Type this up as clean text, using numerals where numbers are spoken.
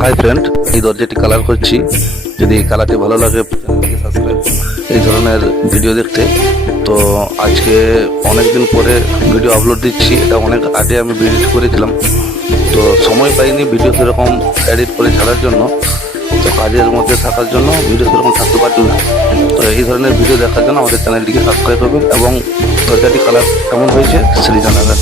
Hi friend, এই দরজাটি colour করছি। যদি কালারটি ভালো লাগে চ্যানেলটিকে সাবস্ক্রাইব এই ধরনের ভিডিও দেখতে। তো আজকে অনেক দিন পরে ভিডিও আপলোড দিচ্ছি। এটা অনেক আগে আমি ভিডিও করেছিলাম, তো সময় পাইনি ভিডিও সেরকম এডিট করে ছাড়ার জন্য। তো কাজের মধ্যে থাকার জন্য ভিডিও সেরকম থাকতে পারছি না। তো এই ধরনের ভিডিও দেখার জন্য আমাদের চ্যানেলটিকে সাবস্ক্রাইব করবেন এবং দরজাটি কালার কেমন হয়েছে সেটি জানাবেন।